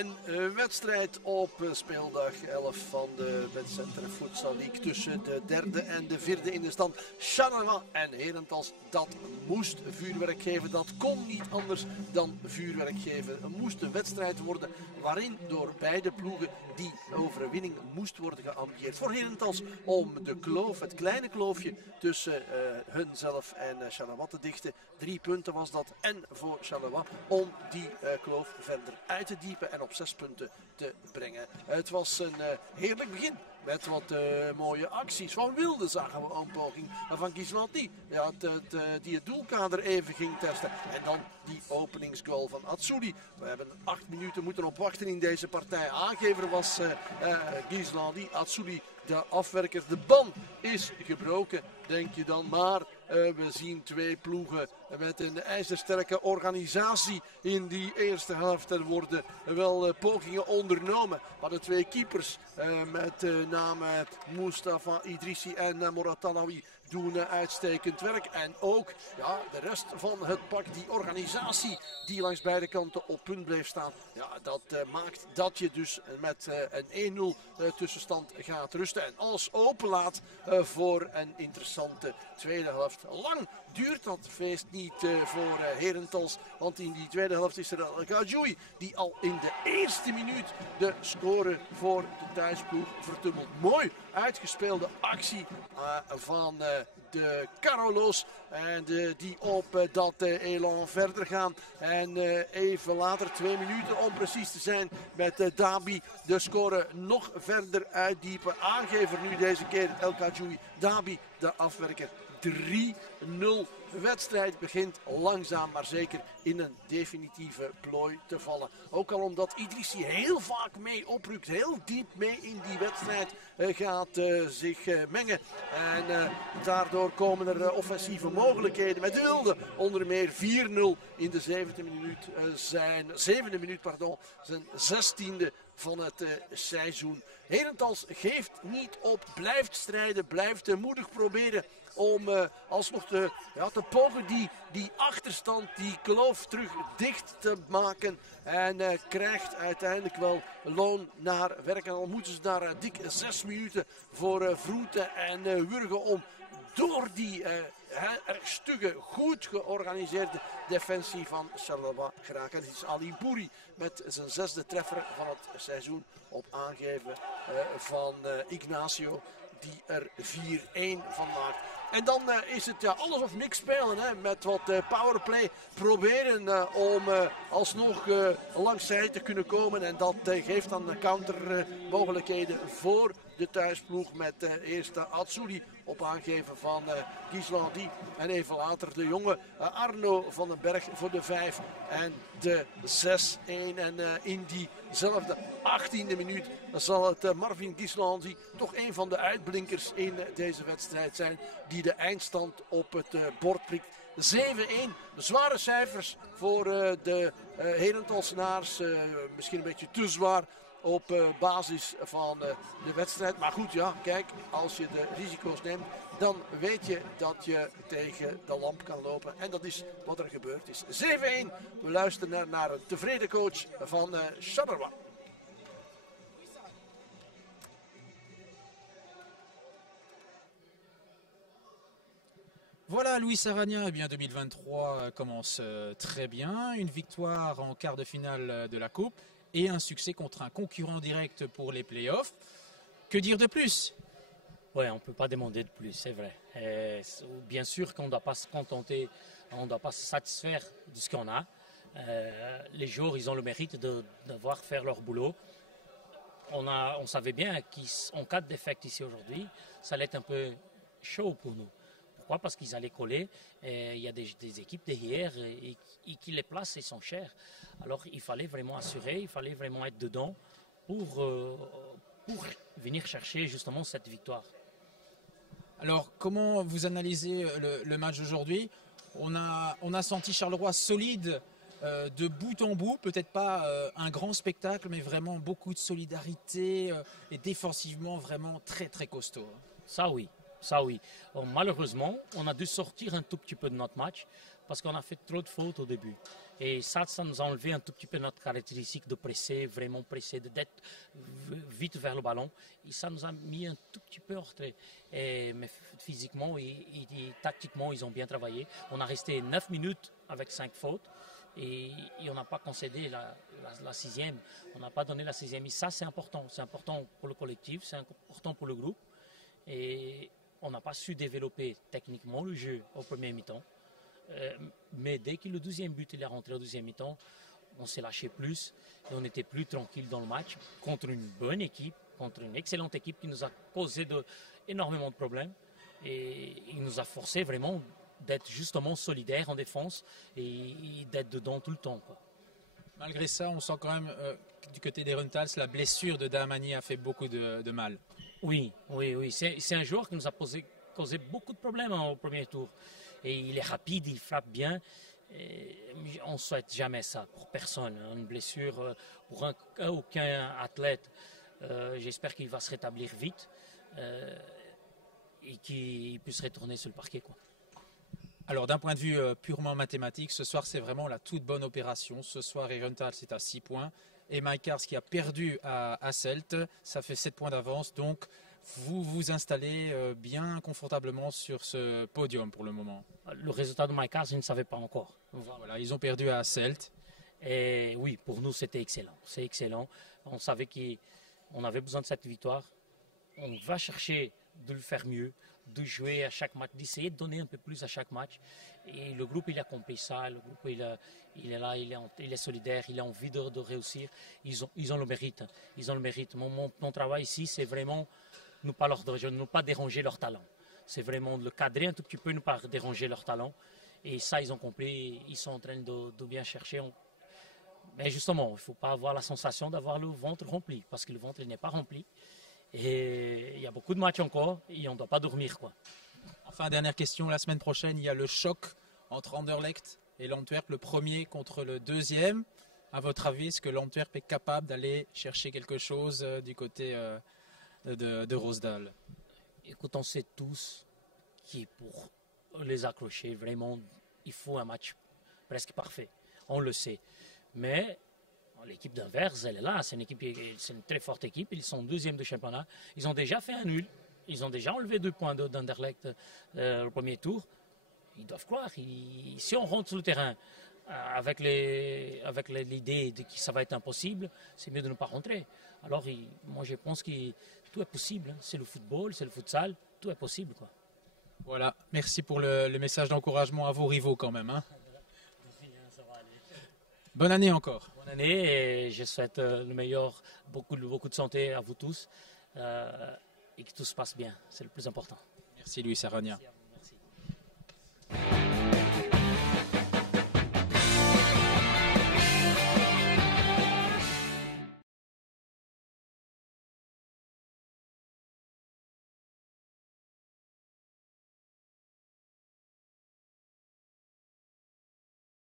Een wedstrijd op speeldag 11 van de Betcenter Futsal League tussen de derde en de vierde in de stand. Charleroi en Herentals, dat moest vuurwerk geven. Dat kon niet anders dan vuurwerk geven. Het moest een wedstrijd worden waarin door beide ploegen die overwinning moest worden geambieerd. Voor Herentals om de kloof, het kleine kloofje tussen hunzelf en Charleroi te dichten. 3 punten was dat. En voor Charleroi om die kloof verder uit te diepen en op 6 punten te brengen. Het was een heerlijk begin. Met wat mooie acties. Van Wilde zagen we een poging van Gislanti. Ja, die het doelkader even ging testen. En dan die openingsgoal van Atsouli. We hebben 8 minuten moeten op wachten in deze partij. Aangever was Gislanti. Atsouli de afwerker. De ban is gebroken, denk je dan. Maar we zien 2 ploegen met een ijzersterke organisatie in die eerste helft. Er worden wel pogingen ondernomen. Maar de 2 keepers met name Mustafa Idrissi en Moratalawi doen uitstekend werk. En ook ja, de rest van het pak, die organisatie die langs beide kanten op punt bleef staan. Ja, dat maakt dat je dus met een 1-0 tussenstand gaat rusten. En alles openlaat voor een interessante tweede helft. Lang duurt dat feest niet voor Herentals. Want in die tweede helft is er El Gajoui die al in de eerste minuut de score voor de thuisploeg vertummelt. Mooi uitgespeelde actie van de Carolo's. En die op dat elan verder gaan. En even later, 2 minuten om precies te zijn, met Dabi de score nog verder uitdiepen. Aangever nu deze keer El Gajoui. Dabi de afwerker. 3-0. De wedstrijd begint langzaam maar zeker in een definitieve plooi te vallen. Ook al omdat Idrissi heel vaak mee oprukt, heel diep mee in die wedstrijd gaat zich mengen. En daardoor komen er offensieve mogelijkheden met Wilde. Onder meer 4-0 in de zevende minuut, zijn 16e van het seizoen. Herentals geeft niet op, blijft strijden, blijft moedig proberen om alsnog te pogen die achterstand, die kloof terug dicht te maken. En krijgt uiteindelijk wel loon naar werk. En dan moeten ze daar dik 6 minuten voor vroeten en wurgen om door die erg stugge, goed georganiseerde defensie van Charleroi geraken. Het is Ali Bouri met zijn 6e treffer van het seizoen op aangeven van Ignacio, die er 4-1 van maakt. En dan is het alles of niks spelen, hè, met wat powerplay proberen om alsnog langs zij te kunnen komen. En dat geeft dan countermogelijkheden voor de thuisploeg met eerste Atsouli op aangeven van Gislanti. En even later de jonge Arno van den Berg voor de 5 en de 6-1. En in diezelfde 18e minuut zal het Marvin Gislanti toch een van de uitblinkers in deze wedstrijd zijn die de eindstand op het bord prikt. 7-1, zware cijfers voor de Herentalsenaars. Misschien een beetje te zwaar op basis van de wedstrijd. Maar goed, ja, kijk, als je de risico's neemt, dan weet je dat je tegen de lamp kan lopen. En dat is wat er gebeurd is. 7-1, we luisteren naar een tevreden coach van Charleroi. Voilà, Luis Arana, eh bien 2023 commence très bien. Une victoire en quart de finale de la Coupe et un succès contre un concurrent direct pour les playoffs. Que dire de plus? Oui, on ne peut pas demander de plus, c'est vrai. Bien sûr qu'on ne doit pas se contenter, on ne doit pas se satisfaire de ce qu'on a. Les joueurs, ils ont le mérite de devoir faire leur boulot. On savait bien qu'en cas de défaite ici aujourd'hui, ça allait être un peu chaud pour nous. Pourquoi? Parce qu'ils allaient coller. Il y a des équipes derrière et qui les placent, ils sont chers. Alors il fallait vraiment assurer, il fallait vraiment être dedans pour venir chercher justement cette victoire. Alors comment vous analysez le match d'aujourd'hui? On a senti Charleroi solide de bout en bout, peut-être pas un grand spectacle, mais vraiment beaucoup de solidarité et défensivement vraiment très très costaud. Ça oui. Malheureusement, on a dû sortir un tout petit peu de notre match parce qu'on a fait trop de fautes au début. Et ça nous a enlevé un tout petit peu notre caractéristique de presser, vraiment presser, d'être vite vers le ballon. Et ça nous a mis un tout petit peu en retrait. Mais physiquement et tactiquement, ils ont bien travaillé. On a resté 9 minutes avec 5 fautes. Et on n'a pas concédé la sixième. On n'a pas donné la sixième. Et ça, c'est important. C'est important pour le collectif, c'est important pour le groupe. Et on n'a pas su développer techniquement le jeu au premier mi-temps. Mais dès que le deuxième but il est rentré au deuxième mi-temps, on s'est lâché plus et on était plus tranquille dans le match contre une bonne équipe, contre une excellente équipe qui nous a causé énormément de problèmes et il nous a forcé vraiment d'être justement solidaires en défense et d'être dedans tout le temps, quoi. Malgré ça, on sent quand même du côté des Runtals, la blessure de Dahmani a fait beaucoup de mal. Oui. C'est un joueur qui nous a causé beaucoup de problèmes au premier tour. Et il est rapide, il frappe bien. On ne souhaite jamais ça pour personne. Une blessure pour aucun athlète. J'espère qu'il va se rétablir vite et qu'il puisse retourner sur le parquet, quoi. Alors d'un point de vue purement mathématique, ce soir c'est vraiment la toute bonne opération. Ce soir, Runtals est à 6 points. Et Mike qui a perdu à Celt, ça fait 7 points d'avance. Donc vous vous installez bien confortablement sur ce podium pour le moment. Le résultat de Mike je ne savais pas encore. Voilà, ils ont perdu à Celt. Et oui, pour nous c'était excellent. C'est excellent. On savait qu'on avait besoin de cette victoire. On va chercher de le faire mieux, de jouer à chaque match, d'essayer de donner un peu plus à chaque match. Et le groupe, il a compris ça. Le groupe, il est là, il est solidaire, il a envie de réussir. Ils ont le mérite. Ils ont le mérite. Mon travail ici, c'est vraiment ne pas déranger leur talent. C'est vraiment de le cadrer un tout petit peu, ne pas déranger leur talent. Et ça, ils ont compris. Ils sont en train de bien chercher. Mais justement, il ne faut pas avoir la sensation d'avoir le ventre rempli, parce que le ventre, il n'est pas rempli. Et il y a beaucoup de matchs encore et on ne doit pas dormir, quoi. Enfin, dernière question, la semaine prochaine, il y a le choc entre Anderlecht et l'Antwerp, le premier contre le deuxième. À votre avis, est-ce que l'Antwerp est capable d'aller chercher quelque chose du côté de Roosdal? Écoute, on sait tous que pour les accrocher, vraiment, il faut un match presque parfait. On le sait. Mais l'équipe d'Anvers, elle est là. C'est une très forte équipe. Ils sont deuxième de championnat. Ils ont déjà fait un nul. Ils ont déjà enlevé 2 points d'Anderlecht au premier tour. Ils doivent croire. Si on rentre sur le terrain avec l'idée que ça va être impossible, c'est mieux de ne pas rentrer. Alors, moi, je pense que tout est possible. C'est le football, c'est le futsal. Tout est possible, quoi. Voilà. Merci pour le message d'encouragement à vos rivaux quand même, hein. Bonne année encore. Bonne année et je souhaite le meilleur, beaucoup de santé à vous tous et que tout se passe bien. C'est le plus important. Merci Luis Aragna. Merci.